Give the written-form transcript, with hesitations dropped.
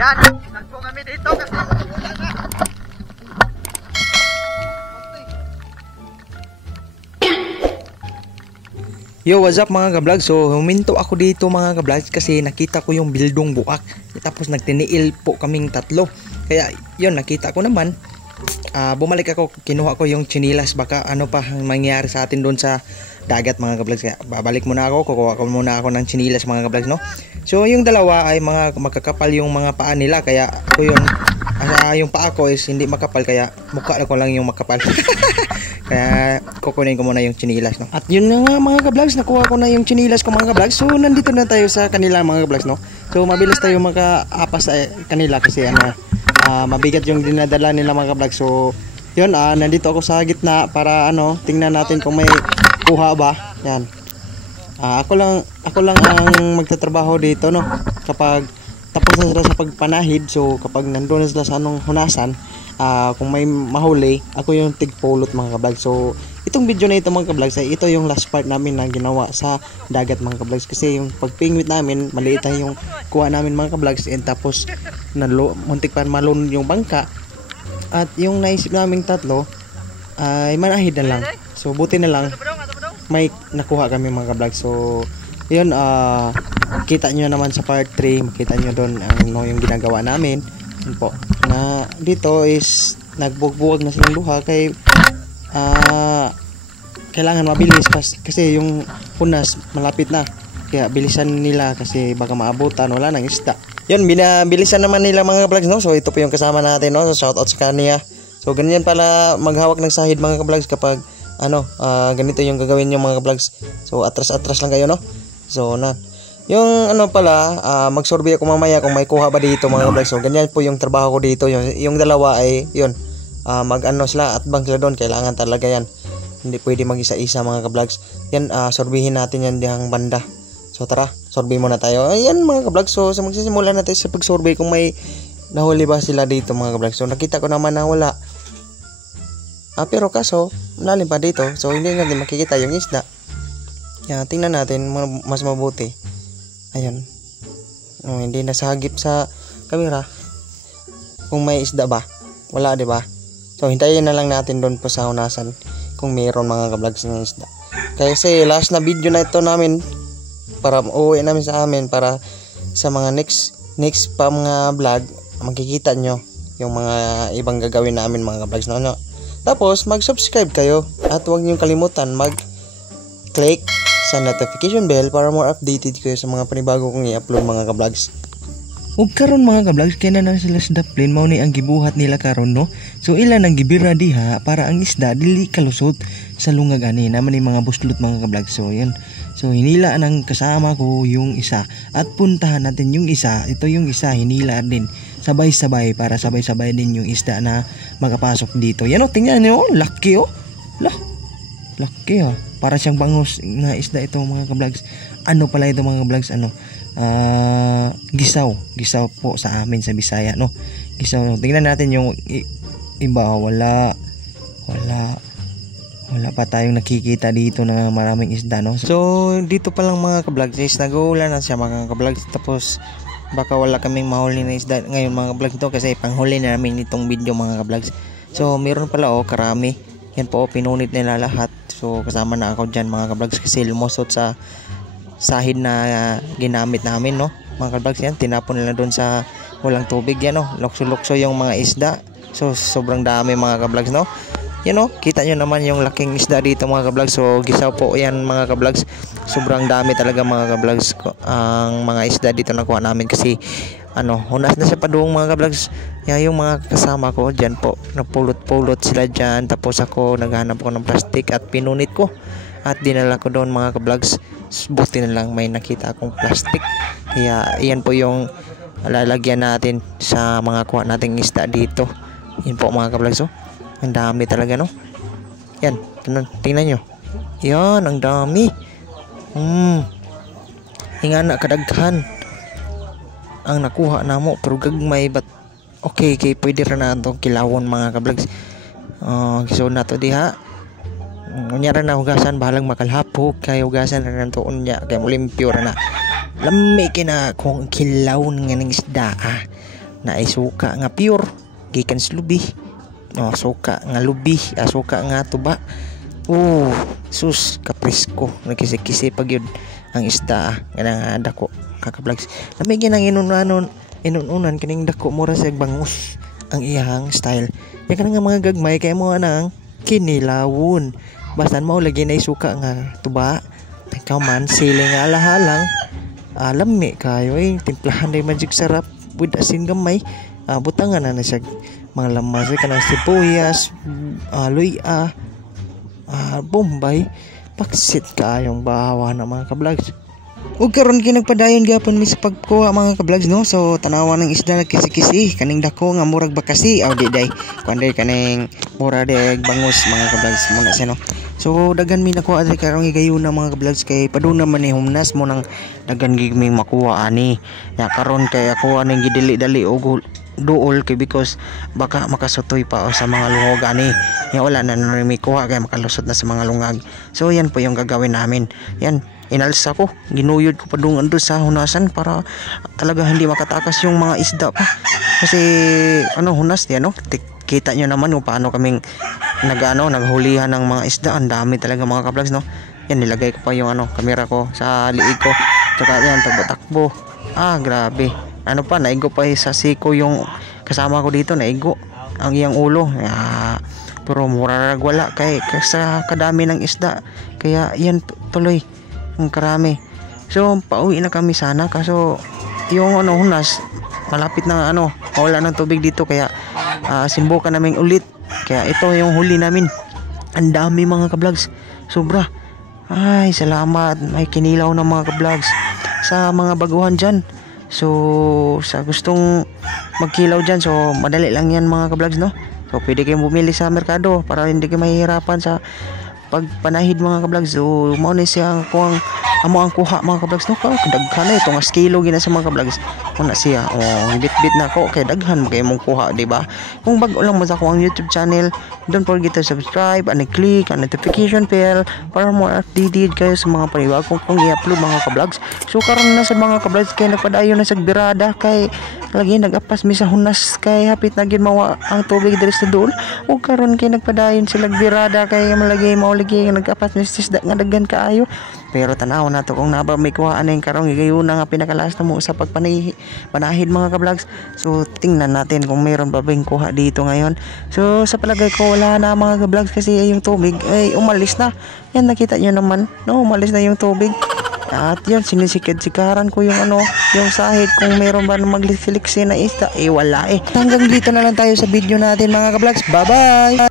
Yan, nagpo kami dito kasi wala na. Yo, what's up mga ka-vlog? So, huminto ako dito mga ka-vlog kasi nakita ko yung bildong buak. Tapos nagtiniil po kaming tatlo. Kaya, yun, nakita ko naman. Bumalik ako, kinuha ko yung chinilas. Baka ano pa ang mangyari sa atin doon sa dagat mga ka-vlogs. Kaya, babalik muna ako, kukuha ko muna ako ng chinilas mga ka-vlogs, no? So, yung dalawa ay mga makakapal yung mga paa nila. Kaya, ako yung, yung paa ko is hindi makapal. Kaya, mukha ko lang yung makapal. Kaya kukunin ko muna yung chinilas, no? At yun na nga mga ka-vlogs, nakuha ko na yung chinilas ko mga ka-vlogs. So nandito na tayo sa kanila mga ka-vlogs, no? So mabilis tayo maka-apas sa kanila kasi mabigat yung dinadala nila mga ka-vlogs. So yun, nandito ako sa gitna para tingnan natin kung may kuha ba. Yan. Ako lang ang magtatrabaho dito, no? Kapag tapos na sila sa pagpanahid, so kapag nandoon na sila sa hunasan, kung may mahuli, ako yung tigpulot mga ka-vlogs. So itong video na ito mga ka-vlogs ay ito yung last part namin na ginawa sa dagat mga ka-vlogs. Kasi yung pagpingwit namin, maliit na yung kuha namin mga ka-vlogs. And tapos muntik pa malun yung bangka. At yung naisip naming tatlo ay manahid na lang. So buti na lang may nakuha kami mga ka-vlogs. So yun, kita nyo naman sa part 3, makita nyo doon yung ginagawa namin. Yun po, na dito is nagbugbuwag na silang luha kay kailangan mabilis kasi yung punas malapit na, kaya bilisan nila kasi baka maabutan, wala nang isda. Yun, binabilisan naman nila mga ka-vlogs, no? So ito po yung kasama natin, no? So shout out sa kanya. So ganyan pala maghawak ng sahid mga ka-vlogs kapag ganito yung gagawin nyo mga ka-vlogs. So atras-atras lang kayo, no? So yung pala, mag-survey ako mamaya kung may kuha ba dito mga ka-vlogs. So ganyan po yung trabaho ko dito. Yung dalawa ay yun, sila at bang sila doon. Kailangan talaga yan, hindi pwede mag-isa-isa mga ka-vlogs. Yan, surveyhin natin yan dihang banda. So tara, survey muna tayo. Ayan mga ka-vlogs, so magsisimula natin sa pag-survey kung may nahuli ba sila dito mga ka-vlogs. So nakita ko naman na wala, pero kaso malalim pa dito, so hindi natin makikita yung isda. Yan, tingnan natin mas mabuti. Ayan, hindi nasagip sa camera kung may isda ba, wala, di ba? So hintayin na lang natin doon po sa hunasan kung mayroon mga ka-vlogs ng isda. Kasi last na video na ito namin para uuwi namin sa amin, para sa mga next pa mga vlog makikita nyo yung mga ibang gagawin namin mga ka-vlogs, no? Tapos mag-subscribe kayo at huwag niyo kalimutan mag-click sa notification bell para more updated kayo sa mga panibago kong i-upload mga ka-vlogs. Ug karon mga ka-vlogs, kaya na sila sa daplin, mao ni ang gibuhat nila karon, no? So ilan ang gibira diha para ang isda dili kalusot sa lungag ani naman ni mga buslot mga ka-vlogs. So yan. So hinila nang kasama ko yung isa at puntahan natin yung isa. Ito yung isa, hinila din sabay-sabay para sabay-sabay din yung isda na makapasok dito. Yan, tingnan niyo, laki laki para siyang bangus na isda ito mga ka-vlogs. Ano pala ito mga ka-vlogs? Gisaw po sa amin sa Bisaya, no? Gisaw. Tingnan natin yung iba. Wala pa tayong nakikita dito na maraming isda, no? So dito pa lang mga ka-vlogs is nag-uulan na siya mga ka-vlogs. Tapos baka wala kaming mahuli na isda ngayon mga ka-vlogs to kasi panghuli na namin itong video mga ka-vlogs. So meron pala karami. Yan po, pinunit nila lahat. So kasama na ako dyan mga ka-vlogs kasi lumusot sa sahid na ginamit namin, no? Mga ka-vlogs, yan, tinapon nila doon sa walang tubig, yan, no? Lukso-lukso yung mga isda. So sobrang dami mga ka-vlogs, no? Yan, no? Kita nyo naman yung laking isda dito mga ka-vlogs. So gisaw po yan mga ka-vlogs. Sobrang dami talaga mga ka-vlogs ang mga isda dito nakuha namin kasi hunas na sa padung mga ka-vlogs. Yung mga kasama ko dyan po, napulot-pulot sila dyan. Tapos ako naghanap ko ng plastic at pinunit ko at dinala ko doon mga ka-vlogs. Buti na lang may nakita akong plastic. Kaya iyan po yung lalagyan natin sa mga kuha nating isda dito. Yan po mga ka-vlogs, ang dami talaga, no? Yan, tingnan nyo. Yan, ang dami. Hinga na kadaghan ang nakuha na mo, pero gagmay, but okay, pwede rin na itong kilawon mga ka-vlogs. So na to diha, kunyara na hugasan, bahalang makalhapok kay hugasan na nantoon niya, kay mulimpyo na lami kina kung kilawon nga ng isda. na ay suka nga pure gikan sa lubi. Suka nga lubi, suka nga tuba. Sus kapresko, nagkisi-kisi pag yun ang isda nga dako kaka-vlogs. Lamig ang inunan kining dako mura sa bangus ang iyang style. Ya kana nga mga gagmay kay mo anang kinilawon. Basta mo lagi na suka nga tuba. Ikaw man sili nga alahalang. Lami kayo timplahan day magic sarap with asin gamay. Butangan na siya mga lamas kanang sibuyas, luya, bombay, paksit kayong bahawa na mga ka-vlogs. Ug karon nagpadayon gyapon mi sa pagkuha mga ka-vlogs no. So tanawan ng isda nagkisi-kisi kaning dako nga murag bakasi aw di day kuanday kaning mura day bangus mga ka-vlogs muna siya no. So dagan mi nakuha diri karon gigayon na mga ka-vlogs kay paduna man ni humnas mo nang dagan gig mi makuha ani. Ya karon kay ako aning gidili-dali og duol kay because baka makasutoy pa sa mga lungog ani. Ya wala na mi kuha kay makalusot na sa mga lungag. So yan po yung gagawin namin. Yan inalsa ko, ginuyod ko padungan doon sa hunasan para talaga hindi makatakas yung mga isda pa. Kasi hunas yan no. Kita nyo naman kung paano kaming naghulihan ng mga isda. Ang dami talaga mga ka-vlogs no. Yan nilagay ko pa yung kamera ko sa liig ko. Tsaka yan takbo-takbo. Grabe. Naigo pa sa siko yung kasama ko dito, naigo ang iyang ulo. Pero mura wala kay sa kadami ng isda. Kaya yan tuloy ang karami. So pauwi na kami sana kaso yung hunas malapit na wala ng tubig dito kaya sinbukan namin ulit. Kaya ito yung huli namin. Ang dami mga ka-vlogs. Sobra. Ay salamat. May kinilaw ng mga ka-vlogs sa mga baguhan dyan. So sa gustong magkilaw dyan, so madali lang yan mga ka-vlogs no. So pwede kayong bumili sa merkado para hindi kayo mahihirapan sa pagpanahid mga ka-vlogs. So mao ni siya kung amo ang kuha mga ka-vlogs no. Daghan na ito nga kilo gina sa mga ka-vlogs. Una siya bit-bit na ko kay daghan kay mong kuha, di ba? Kung bago lang mo sa akong YouTube channel, don't forget to subscribe and click ang notification bell para more updated kayo sa mga panibagong kung i-upload mga ka-vlogs. So karon na sa mga ka-vlogs kay nagpadayon na sa birada kay lagi nagapas mi sa hunas kay hapit na gid mawa ang tubig diri sa duol. Ug karon kay nagpadayon sila birada kay malagi mao lagi nagapas mi sa isda nga daghan kaayo. Pero tanaw na to kung naba may kuhaan na yung karong igayon na nga pinakalas na mo sa pagpanahid mga ka-vlogs. So tingnan natin kung mayroon pa bang kuha dito ngayon. So sa palagay ko wala na mga ka-vlogs kasi yung tubig ay umalis na. Yan nakita nyo naman no, umalis na yung tubig. At yan sinisikid-sikaran ko yung yung sahid kung mayroon ba na magliksi-liksi na isda. Wala Hanggang dito na lang tayo sa video natin mga ka-vlogs. Bye bye.